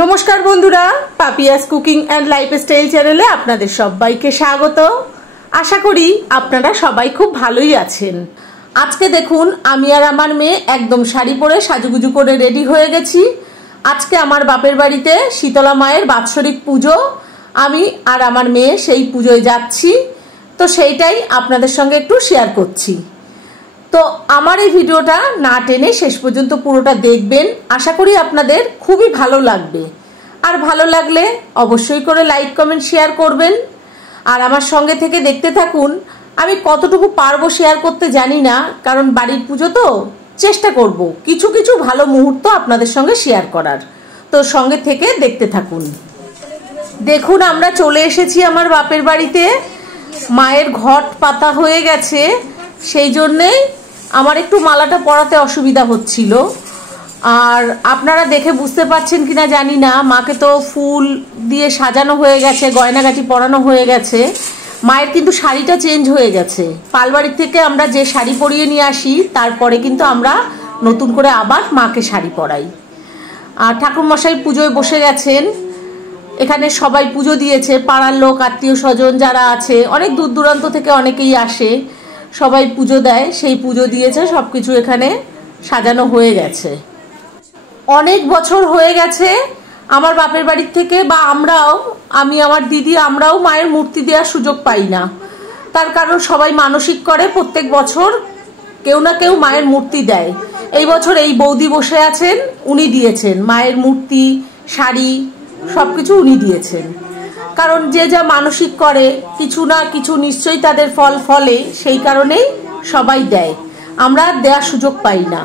নমস্কার বন্ধুরা, Papiya's cooking and lifestyle চ্যানেলে আপনাদের সবাইকে স্বাগত। আশা করি আপনারা সবাই খুব ভালোই আছেন। আজকে দেখুন, আমি আর আমার মেয়ে একদম শাড়ি পরে সাজুগুজু করে রেডি হয়ে গেছি। আজকে আমার বাপের বাড়িতে শীতলা মায়ের বাৎসরিক পুজো। আমি আর আমার মেয়ে সেই পুজোয় যাচ্ছি, তো সেইটাই আপনাদের সঙ্গে একটু শেয়ার করছি। তো আমার এই ভিডিওটা না টেনে শেষ পর্যন্ত পুরোটা দেখবেন। আশা করি আপনাদের খুবই ভালো লাগবে। আর ভালো লাগলে অবশ্যই করে লাইক কমেন্ট শেয়ার করবেন। আর আমার সঙ্গে থেকে দেখতে থাকুন। আমি কতটুকু পারবো শেয়ার করতে জানি না, কারণ বাড়ির পুজো তো চেষ্টা করব কিছু কিছু ভালো মুহূর্ত আপনাদের সঙ্গে শেয়ার করার। তো সঙ্গে থেকে দেখতে থাকুন। দেখুন, আমরা চলে এসেছি আমার বাপের বাড়িতে। মায়ের ঘট পাতা হয়ে গেছে, সেই জন্যেই আমার একটু মালাটা পরাতে অসুবিধা হচ্ছিল। আর আপনারা দেখে বুঝতে পারছেন কিনা জানি না, মাকে তো ফুল দিয়ে সাজানো হয়ে গেছে, গয়নাগাটি পরানো হয়ে গেছে। মায়ের কিন্তু শাড়িটা চেঞ্জ হয়ে গেছে। পালবাড়ির থেকে আমরা যে শাড়ি পরিয়ে নিয়ে আসি, তারপরে কিন্তু আমরা নতুন করে আবার মাকে শাড়ি পরাই। আর ঠাকুরমশাই পুজোয় বসে গেছেন। এখানে সবাই পুজো দিয়েছে, পাড়ার লোক, আত্মীয় স্বজন যারা আছে, অনেক দূর দূরান্ত থেকে অনেকেই আসে, সবাই পুজো দেয়। সেই পুজো দিয়েছে, সব কিছু এখানে সাজানো হয়ে গেছে। অনেক বছর হয়ে গেছে আমার বাপের বাড়ির থেকে, বা আমি আমার দিদি আমরাও মায়ের মূর্তি দেওয়ার সুযোগ পাই না। তার কারণ সবাই মানসিক করে, প্রত্যেক বছর কেউ না কেউ মায়ের মূর্তি দেয়। এই বছর এই বৌদি বসে আছেন, উনি দিয়েছেন মায়ের মূর্তি, শাড়ি, সব কিছু উনি দিয়েছেন। কারণ যে যা মানসিক করে, কিছু না কিছু নিশ্চয়ই তাদের ফল ফলে, সেই কারণেই সবাই দেয়। আমরা দেওয়ার সুযোগ পাই না।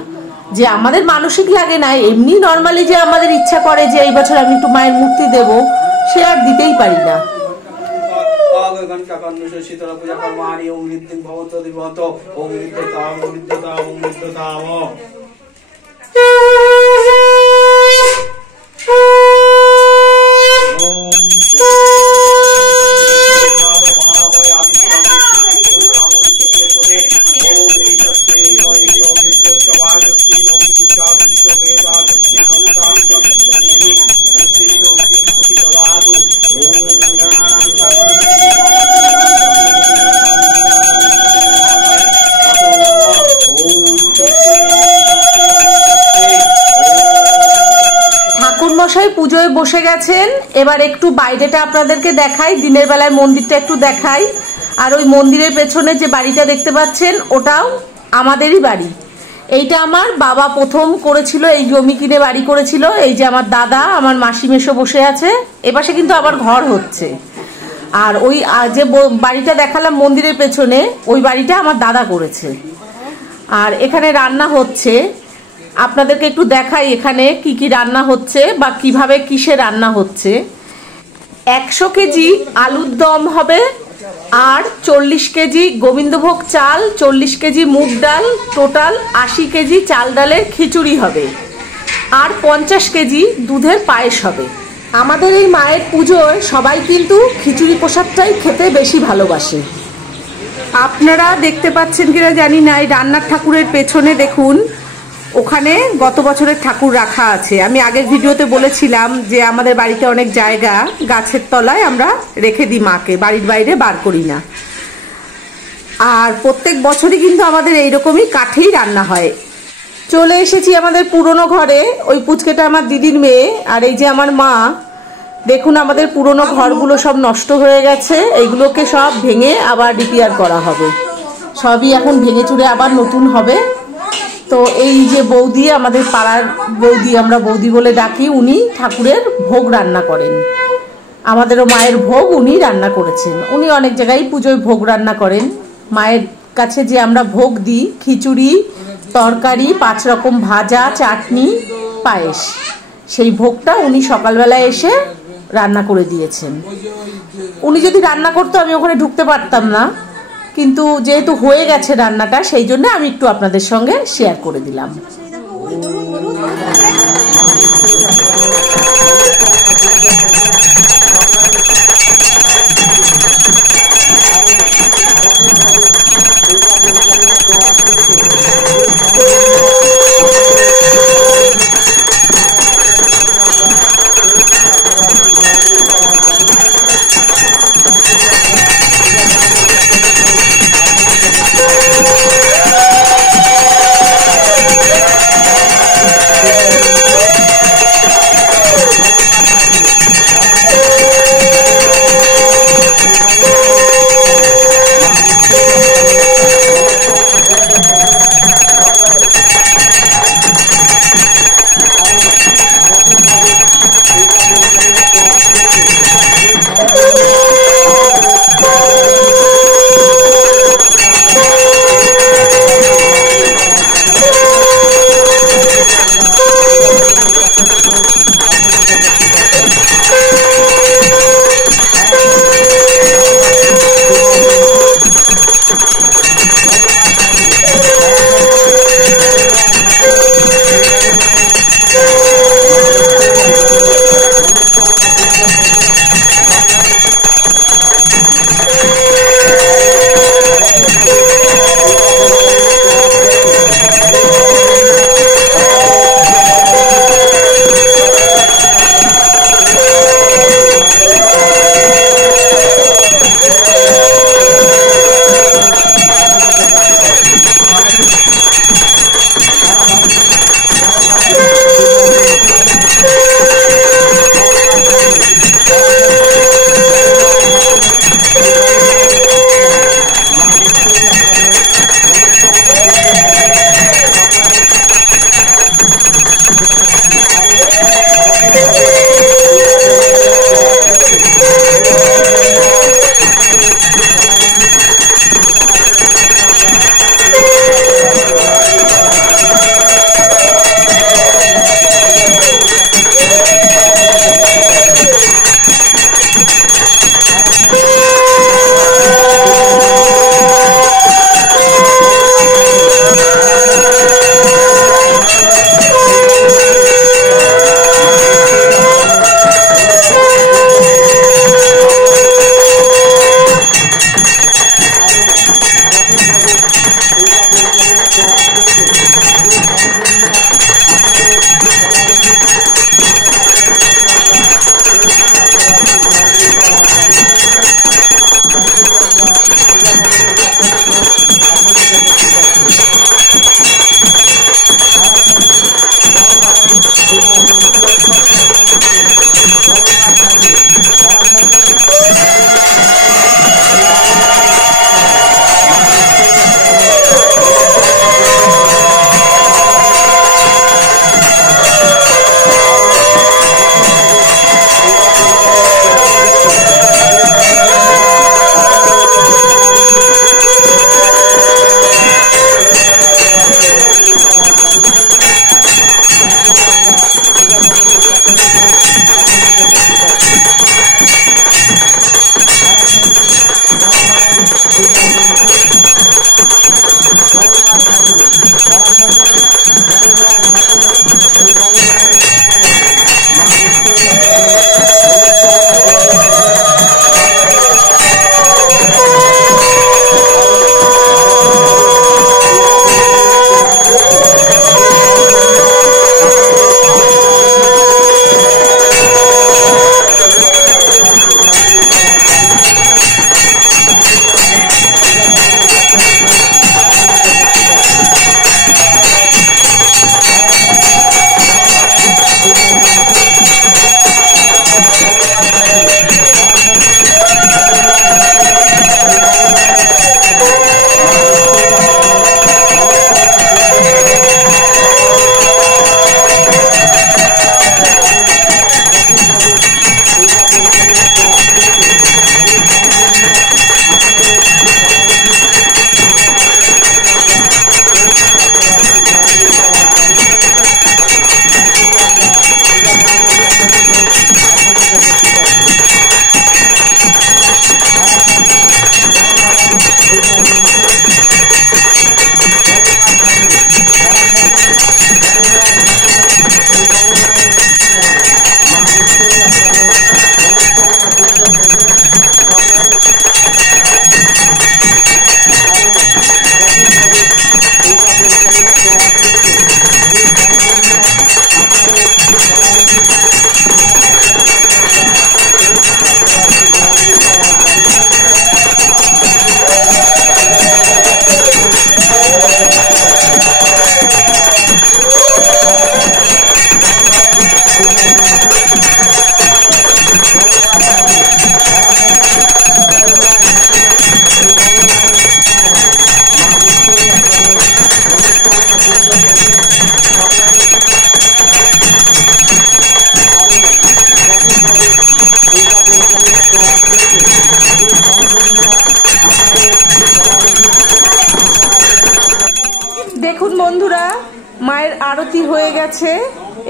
যে আমাদের মানসিক লাগে না, এমনি নর্মালি যে আমাদের ইচ্ছা করে যে এই বছর আমি একটু মায়ের মূর্তি দেব, সে আর দিতেই পারি না। মশাই পুজোয় বসে গেছেন। এবার একটু বাইরেটা আপনাদেরকে দেখাই, দিনের বেলায় মন্দিরটা একটু দেখাই। আর ওই মন্দিরের পেছনে যে বাড়িটা দেখতে পাচ্ছেন, ওটাও আমাদেরই বাড়ি। এইটা আমার বাবা প্রথম করেছিল, এই জমি কিনে বাড়ি করেছিল। এই যে আমার দাদা, আমার মাসি মেশো বসে আছে, এপাশে কিন্তু আবার ঘর হচ্ছে। আর ওই যে বাড়িটা দেখালাম মন্দিরের পেছনে, ওই বাড়িটা আমার দাদা করেছে। আর এখানে রান্না হচ্ছে, আপনাদেরকে একটু দেখাই এখানে কি কি রান্না হচ্ছে বা কিভাবে কিসে রান্না হচ্ছে। 100 কেজি আলুর দম হবে, আর 40 কেজি গোবিন্দভোগ চাল, 40 কেজি মুগ ডাল, টোটাল 80 কেজি চাল ডালের খিচুড়ি হবে, আর 50 কেজি দুধের পায়েস হবে। আমাদের এই মায়ের পুজোয় সবাই কিন্তু খিচুড়ি প্রসাদটাই খেতে বেশি ভালোবাসে। আপনারা দেখতে পাচ্ছেন কিনা জানি না, এই রান্নার ঠাকুরের পেছনে দেখুন, ওখানে গত বছরের ঠাকুর রাখা আছে। আমি আগের ভিডিওতে বলেছিলাম যে আমাদের বাড়িতে অনেক জায়গা গাছের তলায় আমরা রেখে দিই মাকে, বাড়ির বাইরে বার করি না। আর প্রত্যেক বছরই কিন্তু আমাদের এইরকমই কাঠেই রান্না হয়। চলে এসেছি আমাদের পুরনো ঘরে। ওই পুচকেটা আমার দিদির মেয়ে, আর এই যে আমার মা। দেখুন, আমাদের পুরনো ঘরগুলো সব নষ্ট হয়ে গেছে, এইগুলোকে সব ভেঙে আবার রিপেয়ার করা হবে। সবই এখন ভেঙে চুরে আবার নতুন হবে। তো এই যে বৌদি, আমাদের পাড়ার বৌদি, আমরা বৌদি বলে ডাকি, উনি ঠাকুরের ভোগ রান্না করেন। আমাদেরও মায়ের ভোগ উনি রান্না করেছেন। উনি অনেক জায়গায় পুজোয় ভোগ রান্না করেন। মায়ের কাছে যে আমরা ভোগ দিই, খিচুড়ি, তরকারি, 5 রকম ভাজা, চাটনি, পায়েস, সেই ভোগটা উনি সকালবেলায় এসে রান্না করে দিয়েছেন। উনি যদি রান্না করতো আমি ওখানে ঢুকতে পারতাম না, কিন্তু যেহেতু হয়ে গেছে রান্নাটা, সেই জন্য আমি একটু আপনাদের সঙ্গে শেয়ার করে দিলাম।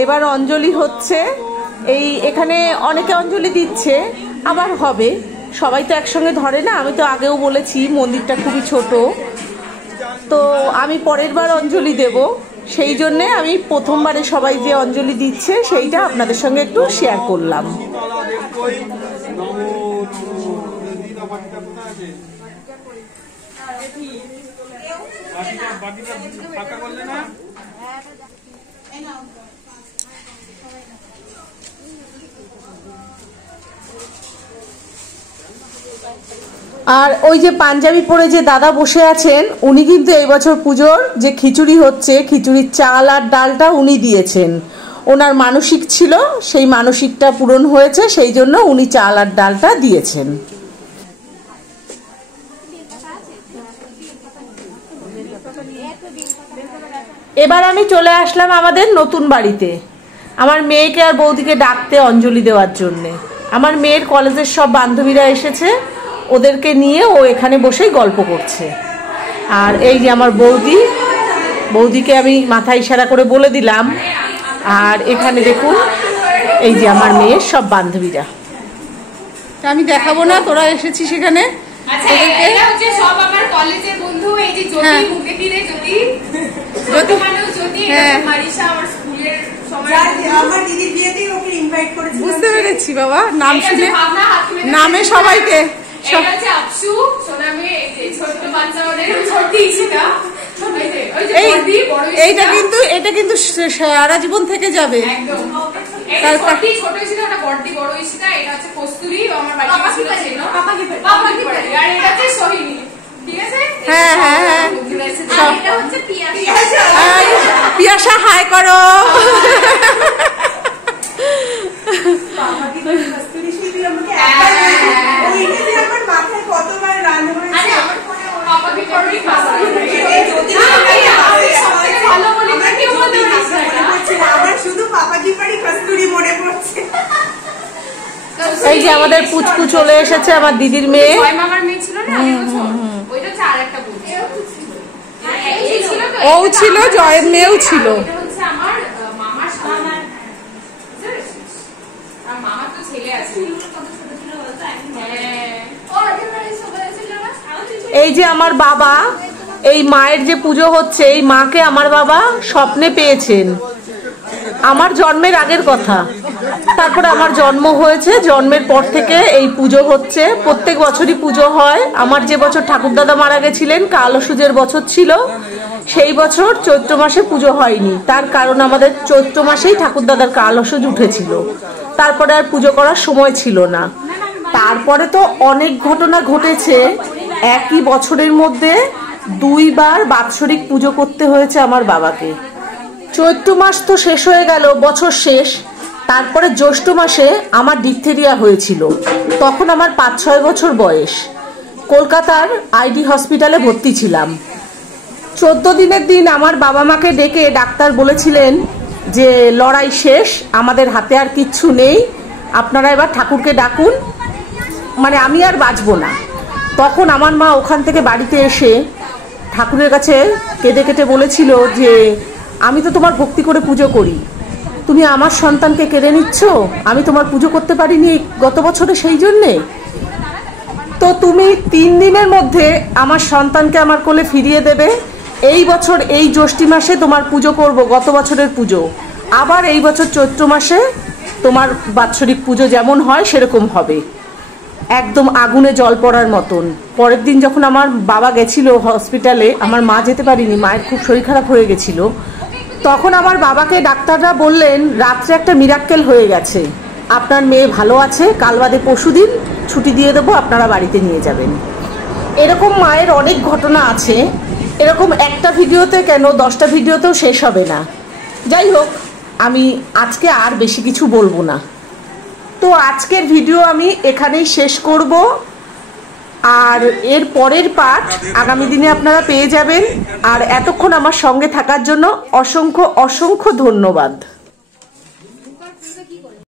এবার অঞ্জলি হচ্ছে, এখানে অনেকে অঞ্জলি দিচ্ছে, আবার হবে, সবাই তো একসঙ্গে ধরে না। আমি তো আগেও বলেছি মন্দিরটা খুবই ছোট, তো আমি পরের বার অঞ্জলি দেব, সেই জন্যে আমি প্রথমবারে সবাই যে অঞ্জলি দিচ্ছে সেইটা আপনাদের সঙ্গে একটু শেয়ার করলাম। আর ওই যে পাঞ্জাবি পরে যে দাদা বসে আছেন, উনি কিন্তু এই বছর পুজোর যে খিচুড়ি হচ্ছে, খিচুড়ির চাল আর ডালটা উনি দিয়েছেন। ওনার মানসিক ছিল, সেই মানসিকটা পূরণ হয়েছে, সেই জন্য উনি চাল আর ডালটা দিয়েছেন। এবার আমি চলে আসলাম আমাদের নতুন বাড়িতে, আমার মেয়েকে আর বৌদিকে ডাকতে অঞ্জলি দেওয়ার জন্যে। আমার মেয়ের কলেজের সব বান্ধবীরা এসেছে, ওদেরকে নিয়ে ও এখানে বসেই গল্প করছে। আর এই যে আমার বৌদিকে আমি মাথা ইশারা করে বলে দিলাম। আর এখানে দেখুন এই যে আমার মেয়ের সব বান্ধবীরা, আমি দেখাবো না, তোরা এসেছিস এখানে। বুঝতে পেরেছি বাবা, নাম শুনে নামে সবাইকে। এটা কিন্তু সারা জীবন থেকে যাবে। হ্যাঁ হ্যাঁ হ্যাঁ, পিয়াসা হাই করো। এই যে আমাদের পুচকু চলে এসেছে, আমার দিদির মেয়ে। ও ছিল, জয়ের মেয়েও ছিল। এই যে আমার বাবা, এই মায়ের যে পুজো হচ্ছে, এই মাকে আমার বাবা স্বপ্নে পেয়েছেন আমার জন্মের আগের কথা। তারপরে আমার জন্ম হয়েছে, জন্মের পর থেকে এই পুজো হচ্ছে, প্রত্যেক বছরই পুজো হয়। আমার যে বছর ঠাকুরদাদা মারা গেছিলেন, কালসূজের বছর ছিল, সেই বছর চৈত্র মাসে পুজো হয়নি, তার কারণ আমাদের চৈত্র মাসেই ঠাকুরদাদার কালসূজ উঠেছিল, তারপরে আর পুজো করার সময় ছিল না। তারপরে তো অনেক ঘটনা ঘটেছে, একই বছরের মধ্যে 2 বার বাৎসরিক পুজো করতে হয়েছে আমার বাবাকে। চৈত্র মাস তো শেষ হয়ে গেল, বছর শেষ, তারপরে জ্যৈষ্ঠ মাসে আমার ডিপথেরিয়া হয়েছিল, তখন আমার 5-6 বছর বয়স। কলকাতার আইডি হসপিটালে ভর্তি ছিলাম। 14 দিনের দিন আমার বাবা মাকে ডেকে ডাক্তার বলেছিলেন যে লড়াই শেষ, আমাদের হাতে আর কিচ্ছু নেই, আপনারা এবার ঠাকুরকে ডাকুন, মানে আমি আর বাঁচবো না। তখন আমার মা ওখান থেকে বাড়িতে এসে ঠাকুরের কাছে কেঁদে কেটে বলেছিল যে আমি তো তোমার ভক্তি করে পুজো করি, তুমি আমার সন্তানকে কেড়ে নিচ্ছ, আমি তোমার পুজো করতে পারিনি গত বছরে, সেই জন্যে তো তুমি 3 দিনের মধ্যে আমার সন্তানকে আমার কোলে ফিরিয়ে দেবে। এই বছর এই জ্যৈষ্ঠ মাসে তোমার পুজো করব, গত বছরের পুজো, আবার এই বছর চৈত্র মাসে তোমার বাৎসরিক পুজো যেমন হয় সেরকম হবে, একদম আগুনে জল পড়ার মতন। পরের দিন যখন আমার বাবা গেছিল হসপিটালে, আমার মা যেতে পারিনি, মায়ের খুব শরীর খারাপ হয়ে গেছিল, তখন আমার বাবাকে ডাক্তাররা বললেন রাত্রে একটা মিরাক্কেল হয়ে গেছে, আপনার মেয়ে ভালো আছে, কাল বাদে পরশুদিন ছুটি দিয়ে দেবো, আপনারা বাড়িতে নিয়ে যাবেন। এরকম মায়ের অনেক ঘটনা আছে, এরকম একটা ভিডিওতে কেন 10টা ভিডিওতেও শেষ হবে না। যাই হোক, আমি আজকে আর বেশি কিছু বলবো না, তো আজকের ভিডিও আমি এখানেই শেষ করব। আর এর পরের পার্ট আগামী দিনে আপনারা পেয়ে যাবেন। আর এতক্ষণ আমার সঙ্গে থাকার জন্য অসংখ্য অসংখ্য ধন্যবাদ।